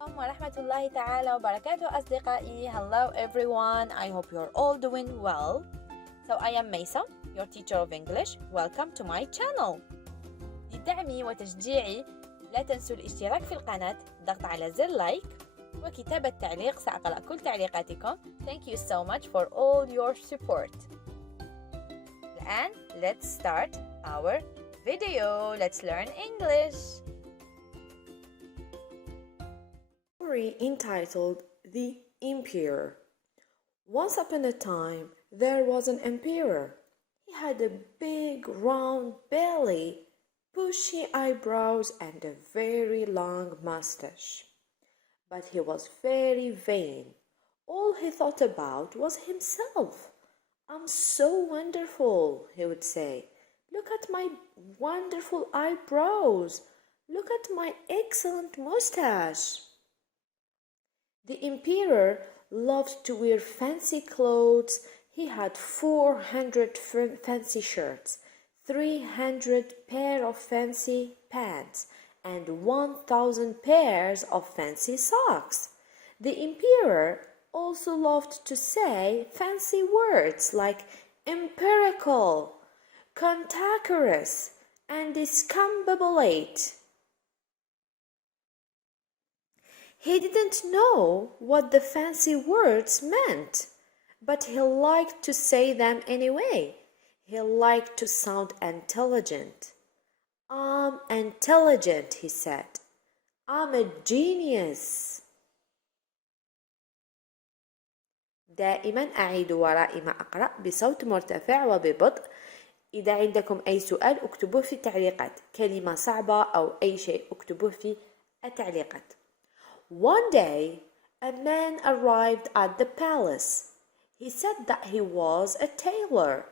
السلام ورحمة الله تعالى وبركاته أصدقائي. Hello everyone, I hope you're all doing well. So I am Maysa, your teacher of English. Welcome to my channel. لدعمي وتشجيعي لا تنسوا الاشتراك في القناة، الضغط على زر لايك وكتابة تعليق. سأقرأ كل تعليقاتكم. Thank you so much for all your support. الآن let's start our video. Let's learn English. Story entitled The Emperor. Once upon a time, there was an emperor. He had a big round belly, bushy eyebrows, and a very long mustache. But he was very vain. All he thought about was himself. "I'm so wonderful," he would say. "Look at my wonderful eyebrows. Look at my excellent mustache." The emperor loved to wear fancy clothes. He had 400 fancy shirts, 300 pair of fancy pants, and 1,000 pairs of fancy socks. The emperor also loved to say fancy words like empirical, cantankerous, and discombobulate. He didn't know what the fancy words meant, but he liked to say them anyway. He liked to sound intelligent. "I'm intelligent," he said. "I'm a genius." دائما أعيد ورائي ما أقرأ بصوت مرتفع وببطء. إذا عندكم أي سؤال اكتبوه في التعليقات، كلمة صعبة أو أي شيء اكتبوه في التعليقات. One day, a man arrived at the palace. He said that he was a tailor.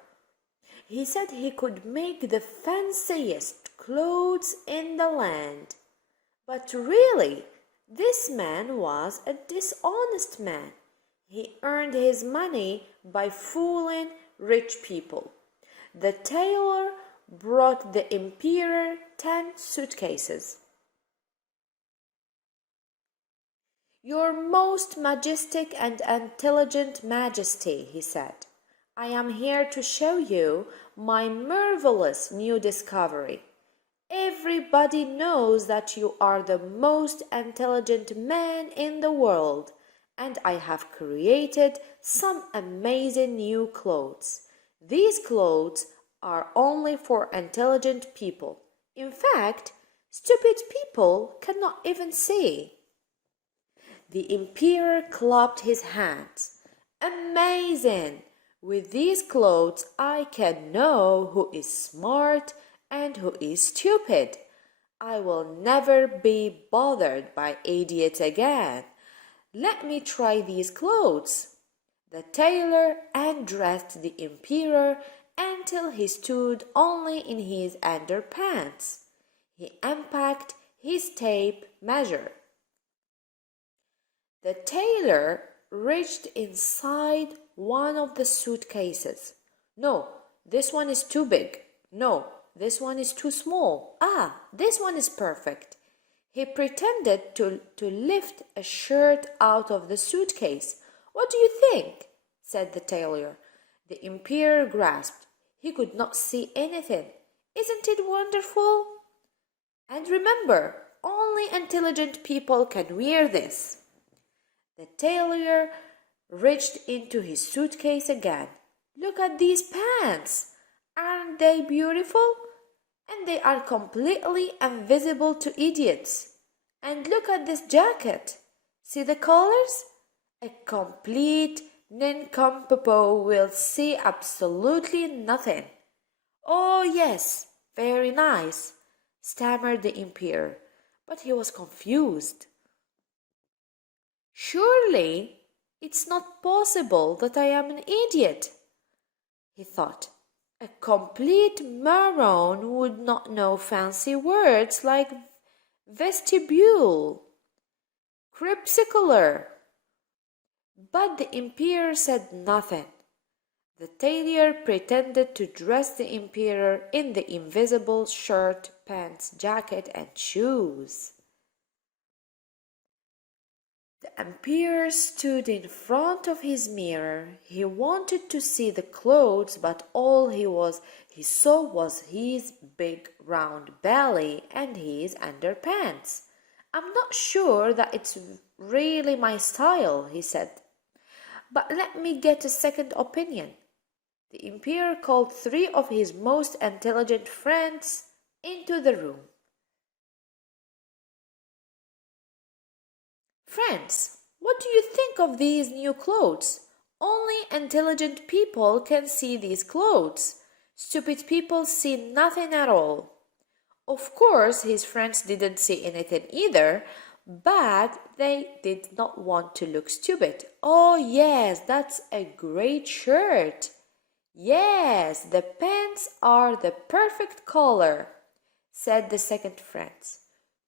He said he could make the fanciest clothes in the land. But really, this man was a dishonest man. He earned his money by fooling rich people. The tailor brought the emperor 10 suitcases. "Your most majestic and intelligent majesty," he said, "I am here to show you my marvelous new discovery. Everybody knows that you are the most intelligent man in the world, and I have created some amazing new clothes. These clothes are only for intelligent people. In fact, stupid people cannot even see." The emperor clapped his hands. "Amazing! With these clothes I can know who is smart and who is stupid. I will never be bothered by idiots again. Let me try these clothes." The tailor undressed the emperor until he stood only in his underpants. He unpacked his tape measure. The tailor reached inside one of the suitcases. "No, this one is too big. No, this one is too small. Ah, this one is perfect." He pretended to lift a shirt out of the suitcase. "What do you think?" said the tailor. The emperor grasped. He could not see anything. "Isn't it wonderful? And remember, only intelligent people can wear this." The tailor reached into his suitcase again. "Look at these pants. Aren't they beautiful? And they are completely invisible to idiots. And look at this jacket. See the colors? A complete nincompoop will see absolutely nothing." "Oh yes, very nice," stammered the emperor, but he was confused. "Surely it's not possible that I am an idiot," he thought. "A complete moron would not know fancy words like vestibule, crepuscular." But the emperor said nothing. The tailor pretended to dress the emperor in the invisible shirt, pants, jacket, and shoes. emperor stood in front of his mirror. He wanted to see the clothes, but all he saw was his big round belly and his underpants. "I'm not sure that it's really my style," he said. "But let me get a second opinion." The emperor called 3 of his most intelligent friends into the room. "Friends, what do you think of these new clothes? Only intelligent people can see these clothes. Stupid people see nothing at all." Of course, his friends didn't see anything either, but they did not want to look stupid. "Oh yes, that's a great shirt." "Yes, the pants are the perfect color," said the second friend.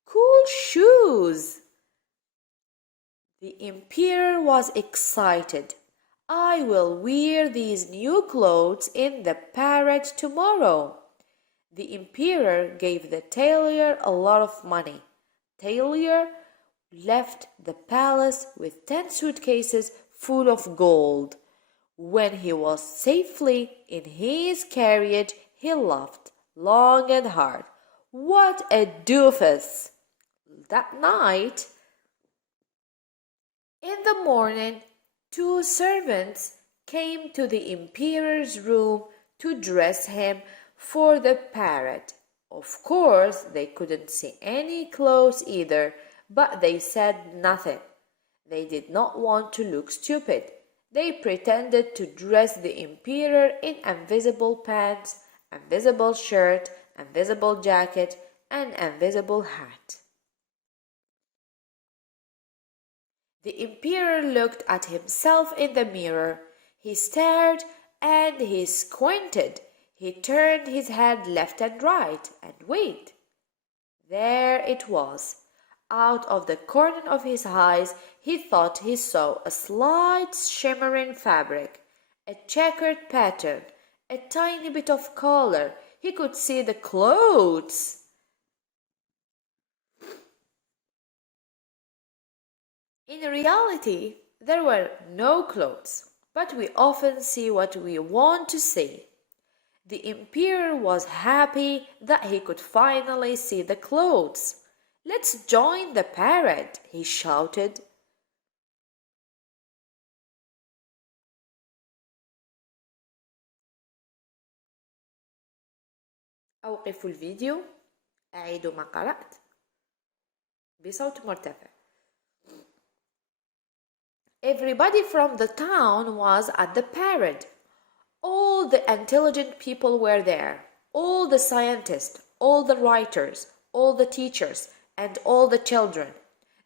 "Cool shoes." The emperor was excited. "I will wear these new clothes in the parade tomorrow." The emperor gave the tailor a lot of money. Tailor left the palace with 10 suitcases full of gold. When he was safely in his carriage, he laughed long and hard. "What a doofus!" That night, in the morning, 2 servants came to the emperor's room to dress him for the parade. Of course, they couldn't see any clothes either, but they said nothing. They did not want to look stupid. They pretended to dress the emperor in invisible pants, invisible shirt, invisible jacket, and invisible hat. The emperor looked at himself in the mirror. He stared and he squinted. He turned his head left and right, and wait. There it was. Out of the corner of his eyes, he thought he saw a slight shimmering fabric, a checkered pattern, a tiny bit of color. He could see the clothes. In reality, there were no clothes, but we often see what we want to see. The emperor was happy that he could finally see the clothes. "Let's join the parade," he shouted. أوقف الفيديو. أعيد ما قرأت بصوت مرتفع. Everybody from the town was at the parade. All the intelligent people were there. All the scientists, all the writers, all the teachers, and all the children.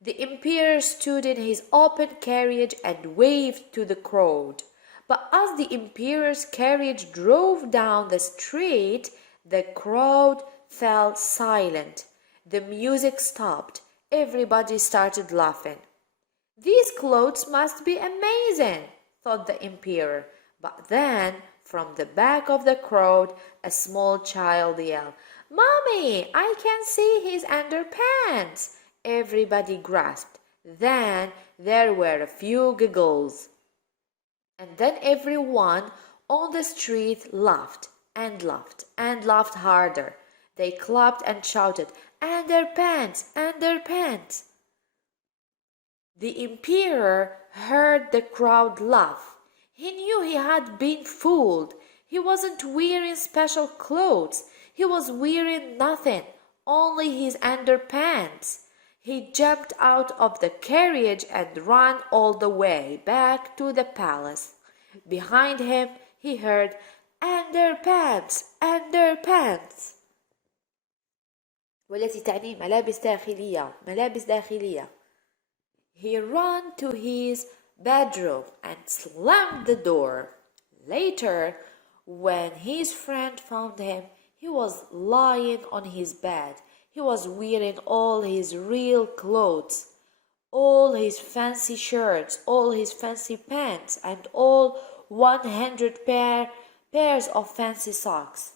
The emperor stood in his open carriage and waved to the crowd. But as the emperor's carriage drove down the street, the crowd fell silent. The music stopped. Everybody started laughing. "These clothes must be amazing," thought the emperor. But then, from the back of the crowd, a small child yelled, "Mommy, I can see his underpants." Everybody grasped. Then there were a few giggles. And then everyone on the street laughed and laughed and laughed harder. They clapped and shouted, "Underpants, underpants." The emperor heard the crowd laugh. He knew he had been fooled. He wasn't wearing special clothes. He was wearing nothing, only his underpants. He jumped out of the carriage and ran all the way back to the palace. Behind him, he heard, "Underpants, underpants." والتي تعني ملابس داخلية، ملابس داخلية. He ran to his bedroom and slammed the door. Later, when his friend found him, he was lying on his bed. He was wearing all his real clothes, all his fancy shirts, all his fancy pants, and all 100 pairs of fancy socks.